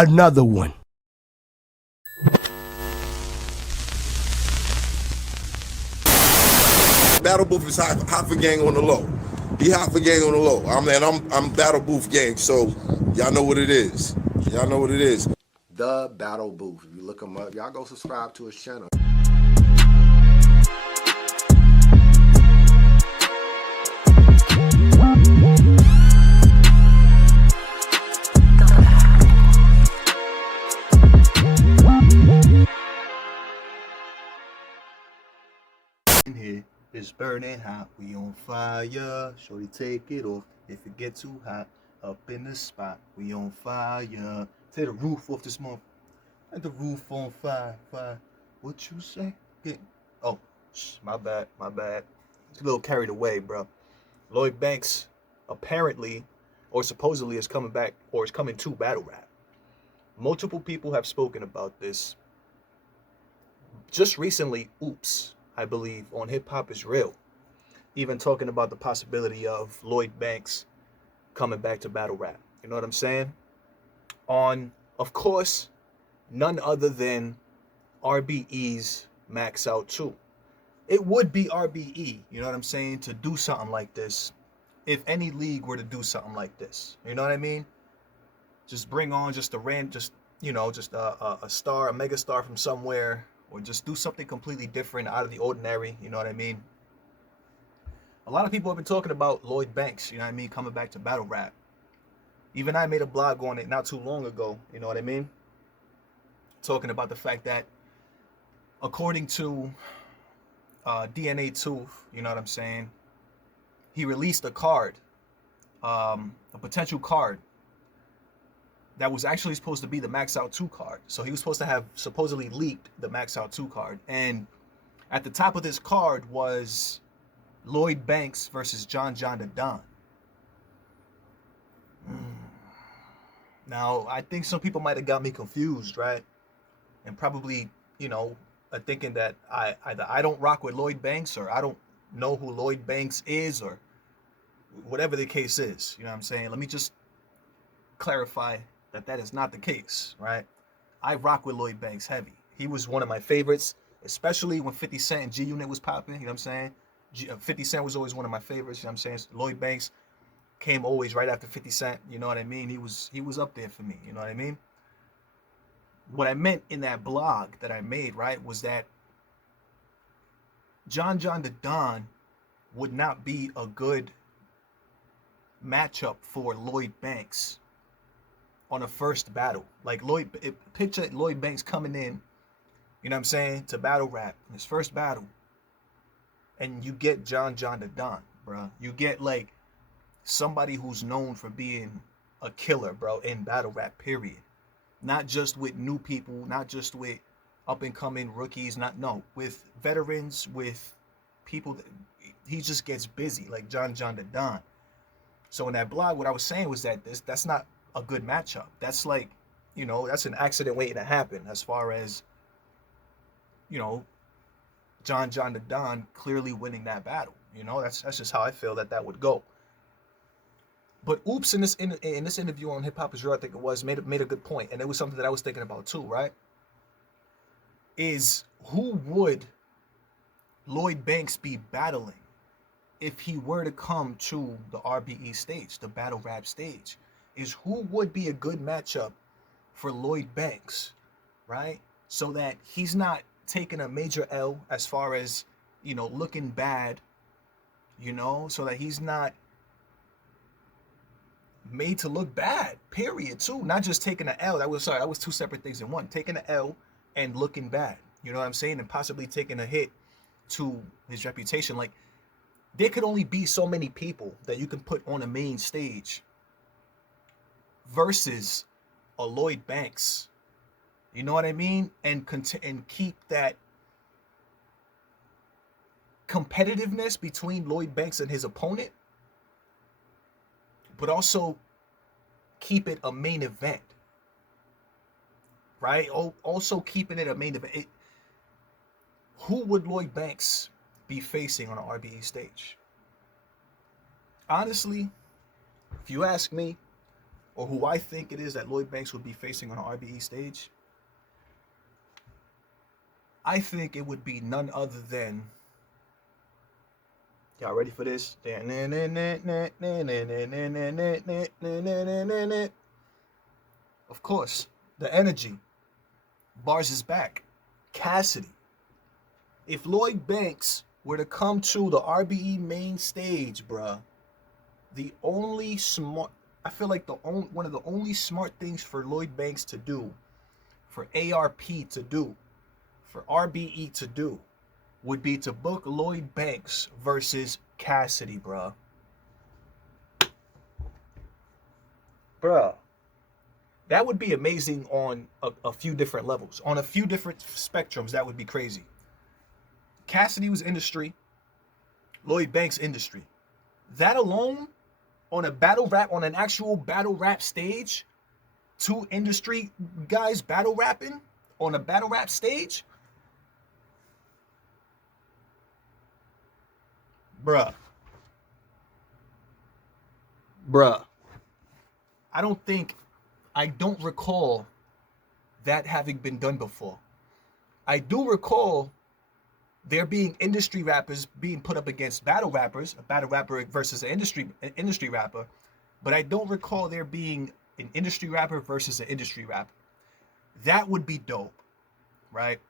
another one. Battle Booth is Hoffa Gang on the low. He Hoffa Gang on the low. I'm Battle Booth Gang, so y'all know what it is. Y'all know what it is. The Battle Booth. If you look him up, y'all go subscribe to his channel. In here, it's burning hot, we on fire. Shorty, take it off if it get too hot. Up in the spot, we on fire. Take the roof off this month. Let the roof on fire, fire. What you say? Oh, my bad. It's a little carried away, bro. Lloyd Banks apparently, or supposedly, is coming back, or is coming to battle rap. Multiple people have spoken about this. Just recently, Oops, I believe, on Hip Hop Is Real, even talking about the possibility of Lloyd Banks coming back to battle rap. You know what I'm saying? On, of course, none other than RBE's Max Out 2. It would be RBE, you know what I'm saying, to do something like this, if any league were to do something like this. You know what I mean? Just bring on just a star, a mega star from somewhere, or just do something completely different, out of the ordinary, you know what I mean? A lot of people have been talking about Lloyd Banks, you know what I mean, coming back to battle rap. Even I made a blog on it not too long ago, you know what I mean? Talking about the fact that, according to DNA Tooth, you know what I'm saying, he released a card, a potential card, that was actually supposed to be the Max Out 2 card. So he was supposed to have supposedly leaked the Max Out 2 card. And at the top of this card was Lloyd Banks versus John the Don. Now, I think some people might have got me confused, right? And probably, are thinking that either I don't rock with Lloyd Banks, or I don't know who Lloyd Banks is, or whatever the case is. You know what I'm saying? Let me just clarify that is not the case, right? I rock with Lloyd Banks heavy. He was one of my favorites, especially when 50 Cent and G Unit was popping, you know what I'm saying? 50 Cent was always one of my favorites, you know what I'm saying? Lloyd Banks came always right after 50 Cent, you know what I mean? He was up there for me, you know what I mean? What I meant in that blog that I made, right, was that John the Don would not be a good matchup for Lloyd Banks on a first battle. Like picture Lloyd Banks coming in, you know what I'm saying, to battle rap, his first battle, and you get John the Don, bro. You get like somebody who's known for being a killer, bro, in battle rap, period. Not just with new people, not just with up and coming rookies, with veterans, with people that he just gets busy, like John the Don. So in that blog, what I was saying was that that's not a good matchup. That's like, that's an accident waiting to happen, as far as, John the Don clearly winning that battle. That's just how I feel that would go. But Oops, in this interview on Hip Hop Is Real, I think it was, made a good point, and it was something that I was thinking about too, right? Is who would Lloyd Banks be battling if he were to come to the RBE stage, the battle rap stage? Is who would be a good matchup for Lloyd Banks, right? So that he's not taking a major L as far as, looking bad, so that he's not made to look bad, period, too. Not just taking an L. That was two separate things in one. Taking an L and looking bad, you know what I'm saying? And possibly taking a hit to his reputation. Like, there could only be so many people that you can put on a main stage versus a Lloyd Banks. You know what I mean? And keep that competitiveness between Lloyd Banks and his opponent, but also keep it a main event, right? Also keeping it a main event. Who would Lloyd Banks be facing on an RBE stage? Honestly, if you ask me, or who I think it is that Lloyd Banks would be facing on an RBE stage, I think it would be none other than, y'all ready for this? Of course, the energy. Bars is back. Cassidy. If Lloyd Banks were to come to the RBE main stage, bruh, the only smart, I feel like one of the only smart things for Lloyd Banks to do, for ARP to do, for RBE to do, would be to book Lloyd Banks versus Cassidy, bruh. Bruh. That would be amazing on a few different levels. On a few different spectrums, that would be crazy. Cassidy was industry. Lloyd Banks industry. That alone, on a battle rap, on an actual battle rap stage, two industry guys battle rapping on a battle rap stage, bruh. I don't recall that having been done before. I do recall there being industry rappers being put up against battle rappers, a battle rapper versus an industry rapper, but I don't recall there being an industry rapper versus an industry rapper. That would be dope, right?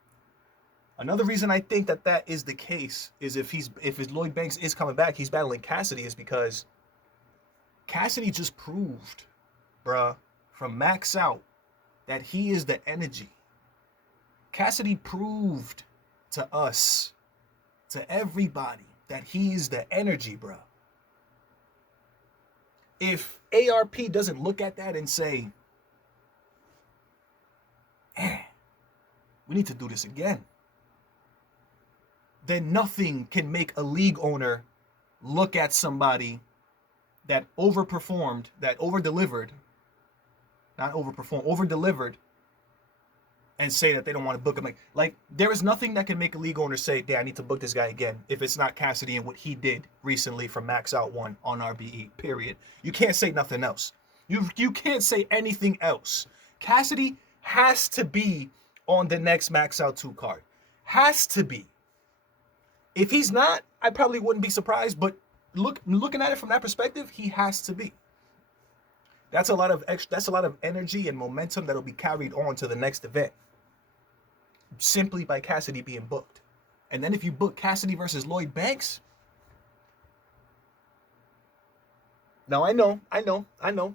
Another reason I think that is the case is if Lloyd Banks is coming back, he's battling Cassidy, is because Cassidy just proved, bruh, from Max Out, that he is the energy. Cassidy proved to us, to everybody, that he is the energy, bruh. If ARP doesn't look at that and say, we need to do this again, then nothing can make a league owner look at somebody that over-delivered, and say that they don't want to book him. Like there is nothing that can make a league owner say, I need to book this guy again, if it's not Cassidy and what he did recently from Max Out 1 on RBE, period. You can't say nothing else. You can't say anything else. Cassidy has to be on the next Max Out 2 card. Has to be. If he's not, I probably wouldn't be surprised, but looking at it from that perspective, he has to be. That's a lot of energy and momentum that'll be carried on to the next event, simply by Cassidy being booked. And then if you book Cassidy versus Lloyd Banks, now I know.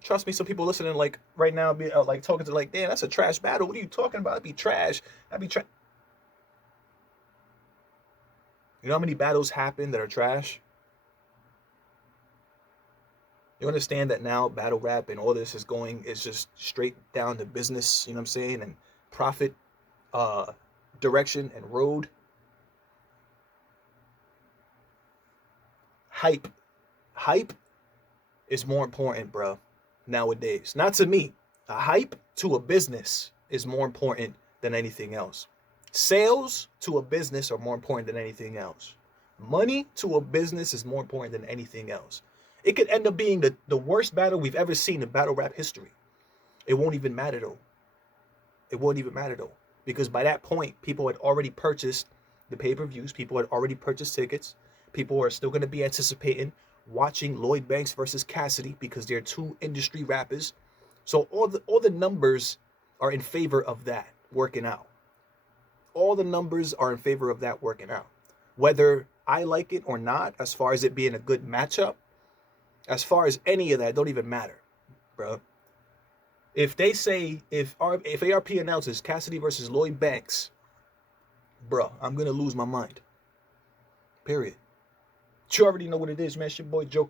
Trust me, some people listening like right now be like talking to like, damn, that's a trash battle. What are you talking about? That'd be trash. You know how many battles happen that are trash? You understand that now battle rap and all this is just straight down to business, you know what I'm saying? And profit, direction and road. Hype is more important, bro, nowadays. Not to me. A hype to a business is more important than anything else. Sales to a business are more important than anything else. Money to a business is more important than anything else. It could end up being the worst battle we've ever seen in battle rap history. It won't even matter though. Because by that point, people had already purchased the pay-per-views. People had already purchased tickets. People are still going to be anticipating watching Lloyd Banks versus Cassidy because they're two industry rappers. So all the numbers are in favor of that working out. All the numbers are in favor of that working out. Whether I like it or not, as far as it being a good matchup, as far as any of that, don't even matter, bro. If they say, if ARP announces Cassidy versus Lloyd Banks, bro, I'm going to lose my mind. Period. You already know what it is, man. It's your boy Joe.